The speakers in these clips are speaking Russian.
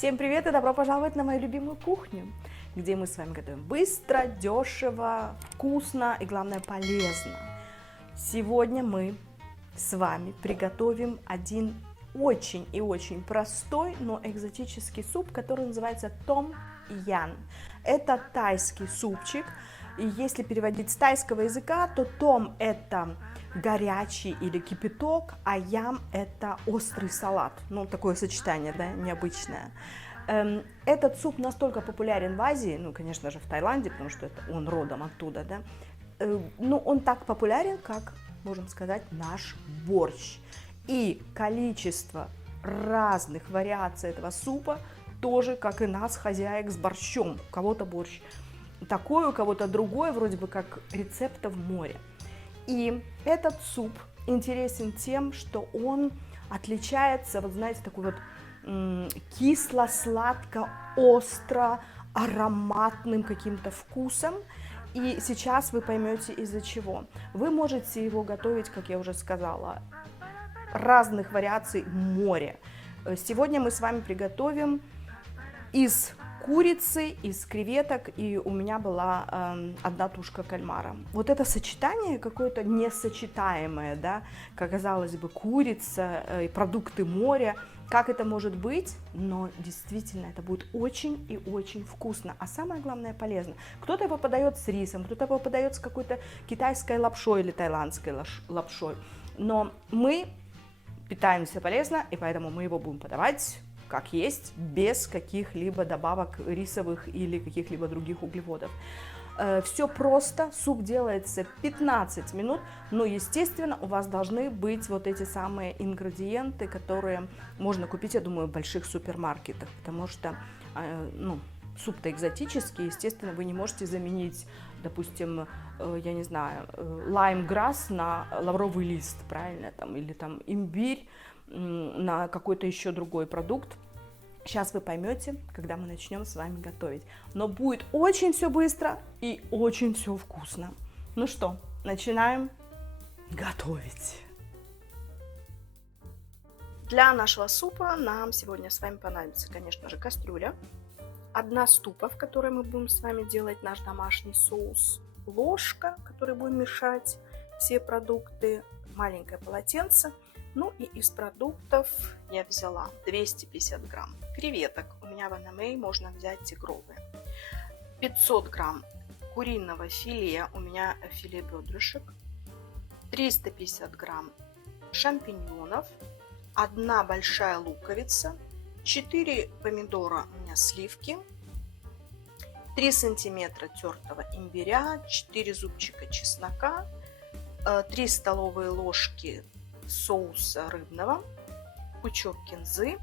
Всем привет и добро пожаловать на мою любимую кухню, где мы с вами готовим быстро, дешево, вкусно и, главное, полезно. Сегодня мы с вами приготовим один очень и очень простой, но экзотический суп, который называется том ян. Это тайский супчик, и если переводить с тайского языка, то том это горячий или кипяток, а ям это острый салат. Ну, такое сочетание, да, необычное. Этот суп настолько популярен в Азии, ну, конечно же, в Таиланде, потому что это он родом оттуда, да, но он так популярен, как, можем сказать, наш борщ. И количество разных вариаций этого супа тоже, как и нас, хозяек, с борщом. У кого-то борщ такой, у кого-то другой, вроде бы как рецептов море. И этот суп интересен тем, что он отличается, вот знаете, такой вот кисло-сладко-остро-ароматным каким-то вкусом. И сейчас вы поймете из-за чего. Вы можете его готовить, как я уже сказала, разных вариаций море. Сегодня мы с вами приготовим из курицы, из креветок, и у меня была одна тушка кальмара. Вот это сочетание какое-то несочетаемое, да, как казалось бы, курица и продукты моря. Как это может быть? Но действительно это будет очень и очень вкусно, а самое главное полезно. Кто-то его подает с рисом, кто-то его подает с какой-то китайской лапшой или тайландской лапшой, но мы питаемся полезно, и поэтому мы его будем подавать как есть, без каких-либо добавок рисовых или каких-либо других углеводов. Все просто, суп делается 15 минут, но, естественно, у вас должны быть вот эти самые ингредиенты, которые можно купить, я думаю, в больших супермаркетах, потому что, суп-то экзотический, естественно, вы не можете заменить, допустим, я не знаю, лайм-грасс на лавровый лист, правильно, там, или там имбирь на какой-то еще другой продукт. Сейчас вы поймете, когда мы начнем с вами готовить. Но будет очень все быстро и очень все вкусно. Ну что, начинаем готовить. Для нашего супа нам сегодня с вами понадобится, конечно же, кастрюля, одна ступа, в которой мы будем с вами делать наш домашний соус, ложка, в которой будем мешать все продукты, маленькое полотенце. Ну и из продуктов я взяла 250 грамм креветок, у меня в Анамей можно взять тигровые, 500 грамм куриного филе, у меня филе бедрышек, 350 грамм шампиньонов, 1 большая луковица, 4 помидора у меня сливки, 3 сантиметра тертого имбиря, 4 зубчика чеснока, 3 столовые ложки соуса рыбного, пучок кинзы,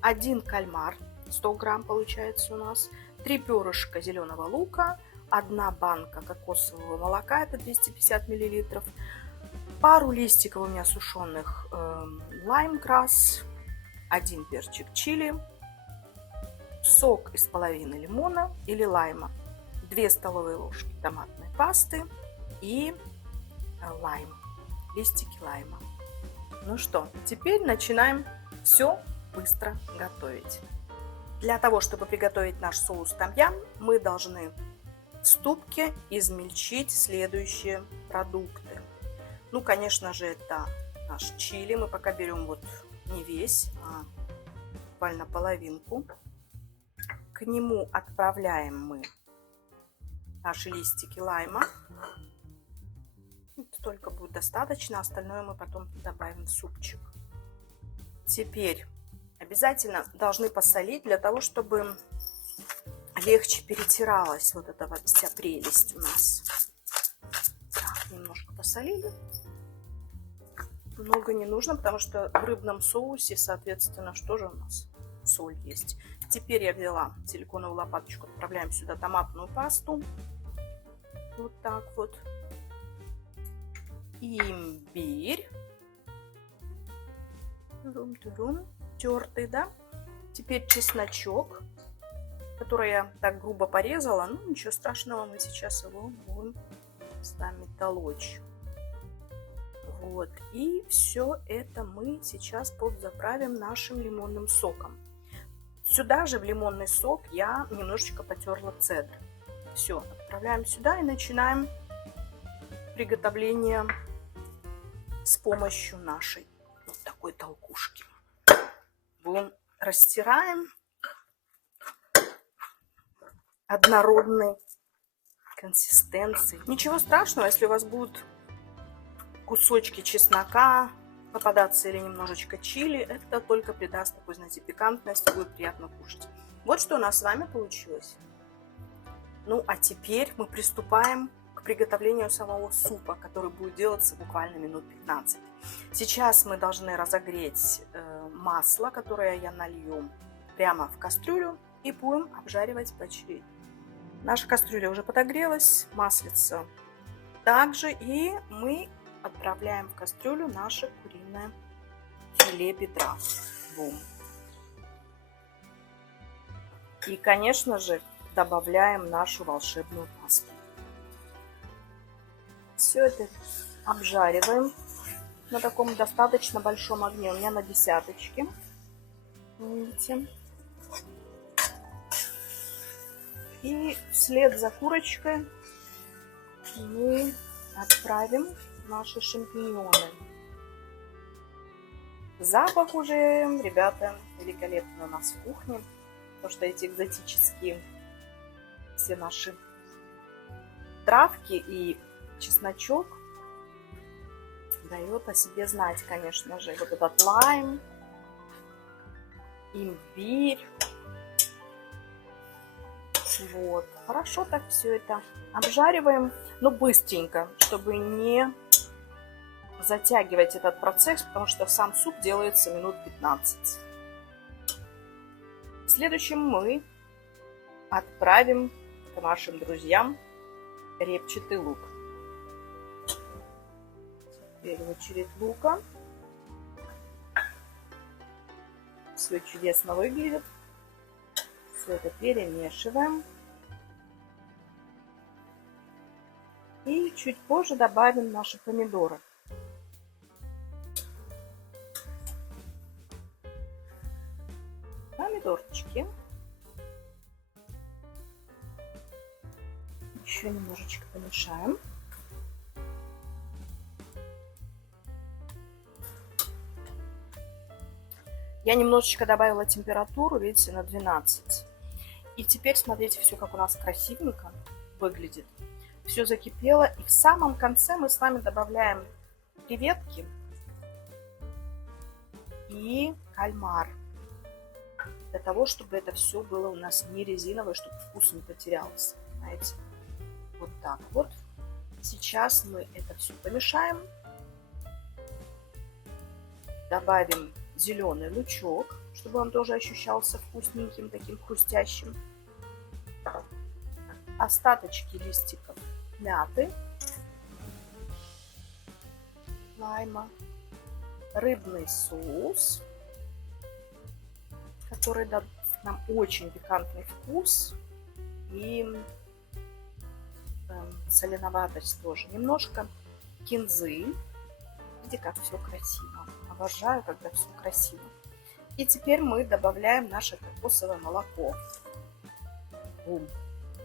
1 кальмар, 100 грамм получается у нас, 3 перышка зеленого лука, 1 банка кокосового молока, это 250 миллилитров, пару листиков у меня сушеных лайм-грасс, 1 перчик чили, сок из половины лимона или лайма, 2 столовые ложки томатной пасты и лайм, листики лайма. Ну что, теперь начинаем все быстро готовить. Для того, чтобы приготовить наш соус том ям, мы должны в ступке измельчить следующие продукты. Ну, конечно же, это наш чили. Мы пока берем вот не весь, а буквально половинку. К нему отправляем мы наши листики лайма. Столько будет достаточно, остальное мы потом добавим в супчик. Теперь обязательно должны посолить для того, чтобы легче перетиралась вот эта вот вся прелесть у нас. Так, немножко посолили. Много не нужно, потому что в рыбном соусе, соответственно, что же у нас? Соль есть. Теперь я взяла силиконовую лопаточку, отправляем сюда томатную пасту. Вот так вот. Имбирь. Тертый, да? Теперь чесночок, который я так грубо порезала. Ну, ничего страшного, мы сейчас его будем с вами толочь. Вот. И все это мы сейчас подзаправим нашим лимонным соком. Сюда же в лимонный сок я немножечко потерла цедр. Все, отправляем сюда и начинаем приготовление с помощью нашей вот такой толкушки. Будем растираем однородной консистенции. Ничего страшного, если у вас будут кусочки чеснока попадаться или немножечко чили, это только придаст такой, знаете, пикантность, будет приятно кушать. Вот что у нас с вами получилось. Ну, а теперь мы приступаем к приготовлению самого супа, который будет делаться буквально минут 15. Сейчас мы должны разогреть масло, которое я налью прямо в кастрюлю, и будем обжаривать поочередно. Наша кастрюля уже подогрелась, маслица также, и мы отправляем в кастрюлю наше куриное филе бедра. Бум. И, конечно же, добавляем нашу волшебную пасту. Все это обжариваем на таком достаточно большом огне. У меня на десяточке. Видите? И вслед за курочкой мы отправим наши шампиньоны. Запах уже, ребята, великолепный у нас в кухне. Потому что эти экзотические все наши травки и чесночок дает о себе знать, конечно же. Вот этот лайм, имбирь. Вот. Хорошо так все это обжариваем, но быстренько, чтобы не затягивать этот процесс, потому что сам суп делается минут 15. В следующем мы отправим к нашим друзьям репчатый лук. Теперь очередь лука. Все чудесно выглядит. Все это перемешиваем. И чуть позже добавим наши помидоры. Помидорчики. Еще немножечко помешаем. Я немножечко добавила температуру, видите, на 12. И теперь смотрите, все как у нас красивенько выглядит. Все закипело. И в самом конце мы с вами добавляем креветки и кальмар. Для того, чтобы это все было у нас не резиновое, чтобы вкус не потерялся. Знаете? Вот так вот. Сейчас мы это все помешаем. Добавим зеленый лучок, чтобы он тоже ощущался вкусненьким, таким хрустящим. Остаточки листиков мяты, лайма, рыбный соус, который даст нам очень пикантный вкус, и соленоватость тоже. Немножко кинзы. Видите, как все красиво. Обожаю, когда все красиво. И теперь мы добавляем наше кокосовое молоко. Бум.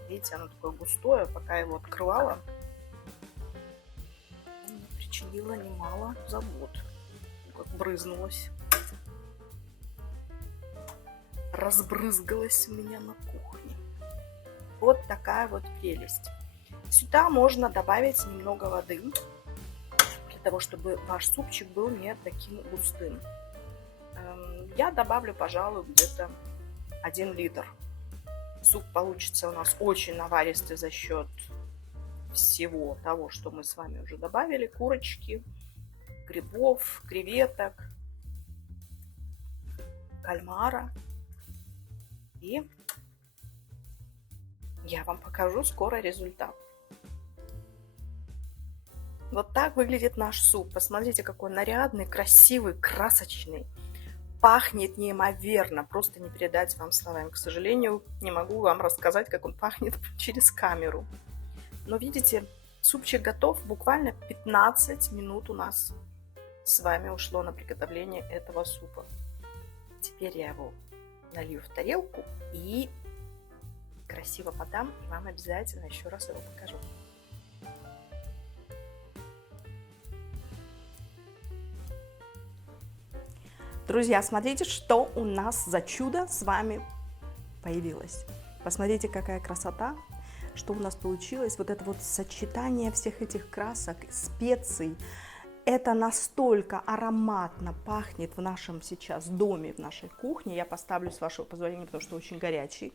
Видите, оно такое густое. Пока его открывала, причинило немало забот. Как брызнулось. Разбрызгалось у меня на кухне. Вот такая вот прелесть. Сюда можно добавить немного воды, для того, чтобы ваш супчик был не таким густым. Я добавлю, пожалуй, где-то 1 литр. Суп получится у нас очень наваристый за счет всего того, что мы с вами уже добавили. Курочки, грибов, креветок, кальмара. И я вам покажу скоро результат. Вот так выглядит наш суп. Посмотрите, какой нарядный, красивый, красочный. Пахнет неимоверно. Просто не передать вам словами. К сожалению, не могу вам рассказать, как он пахнет через камеру. Но видите, супчик готов. Буквально 15 минут у нас с вами ушло на приготовление этого супа. Теперь я его налью в тарелку и красиво подам, и вам обязательно еще раз его покажу. Друзья, смотрите, что у нас за чудо с вами появилось. Посмотрите, какая красота, что у нас получилось. Вот это вот сочетание всех этих красок, специй. Это настолько ароматно пахнет в нашем сейчас доме, в нашей кухне. Я поставлю, с вашего позволения, потому что очень горячий.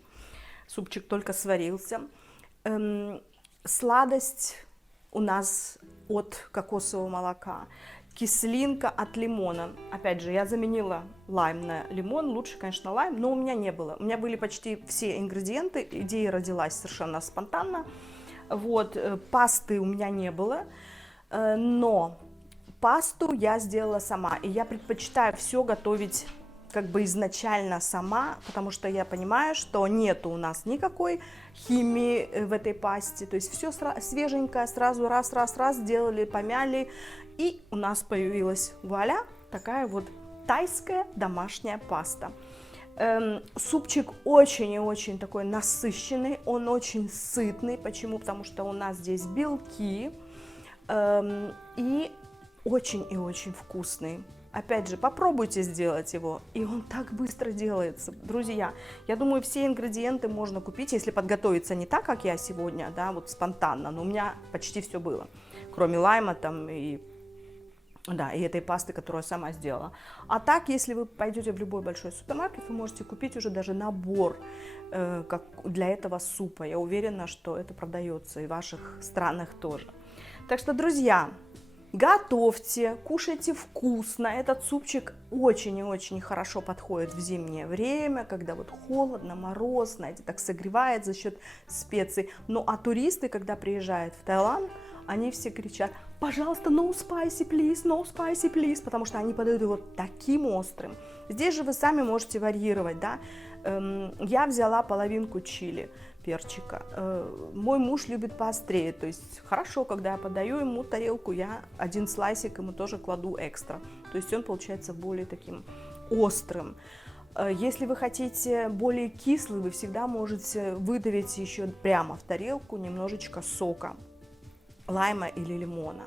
Супчик только сварился. Сладость у нас от кокосового молока. Кислинка от лимона. Опять же, я заменила лайм на лимон. Лучше, конечно, лайм, но у меня не было. У меня были почти все ингредиенты. Идея родилась совершенно спонтанно. Вот, пасты у меня не было, но пасту я сделала сама. И я предпочитаю все готовить как бы изначально сама, потому что я понимаю, что нету у нас никакой химии в этой пасте. То есть все свеженькое, сразу раз сделали, помяли. И у нас появилась, вуаля, такая вот тайская домашняя паста. Супчик очень и очень такой насыщенный, он очень сытный. Почему? Потому что у нас здесь белки и очень вкусный. Опять же, попробуйте сделать его, и он так быстро делается. Друзья, я думаю, все ингредиенты можно купить, если подготовиться не так, как я сегодня, да, вот спонтанно, но у меня почти все было, кроме лайма там и этой пасты, которую я сама сделала. А так, если вы пойдете в любой большой супермаркет, вы можете купить уже даже набор как для этого супа. Я уверена, что это продается и в ваших странах тоже. Так что, друзья, готовьте, кушайте вкусно. Этот супчик очень и очень хорошо подходит в зимнее время, когда вот холодно, мороз, знаете, так согревает за счет специй. Ну а туристы, когда приезжают в Таиланд, они все кричат: пожалуйста, no spicy please, потому что они подают его таким острым. Здесь же вы сами можете варьировать, да. Я взяла половинку чили, перчика. Мой муж любит поострее, то есть хорошо, когда я подаю ему тарелку, я один слайсик ему тоже кладу экстра. То есть он получается более таким острым. Если вы хотите более кислый, вы всегда можете выдавить еще прямо в тарелку немножечко сока лайма или лимона.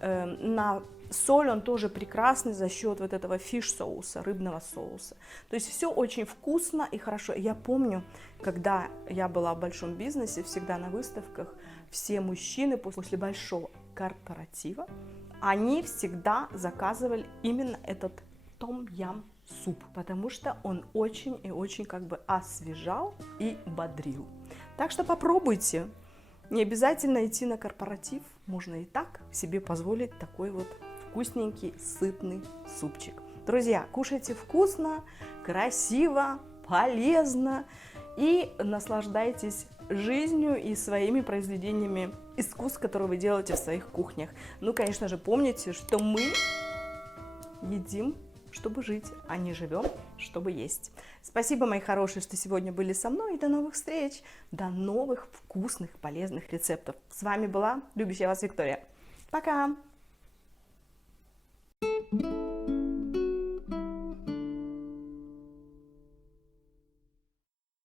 На соль он тоже прекрасный за счет вот этого фиш-соуса, рыбного соуса. То есть все очень вкусно и хорошо. Я помню, когда я была в большом бизнесе, всегда на выставках, все мужчины после большого корпоратива, они всегда заказывали именно этот том-ям суп, потому что он очень и очень как бы освежал и бодрил. Так что попробуйте. Не обязательно идти на корпоратив, можно и так себе позволить такой вот вкусненький, сытный супчик. Друзья, кушайте вкусно, красиво, полезно и наслаждайтесь жизнью и своими произведениями искусств, которые вы делаете в своих кухнях. Ну, конечно же, помните, что мы едим, чтобы жить, а не живем, чтобы есть. Спасибо, мои хорошие, что сегодня были со мной, и до новых встреч, до новых вкусных, полезных рецептов. С вами была любящая вас Виктория. Пока!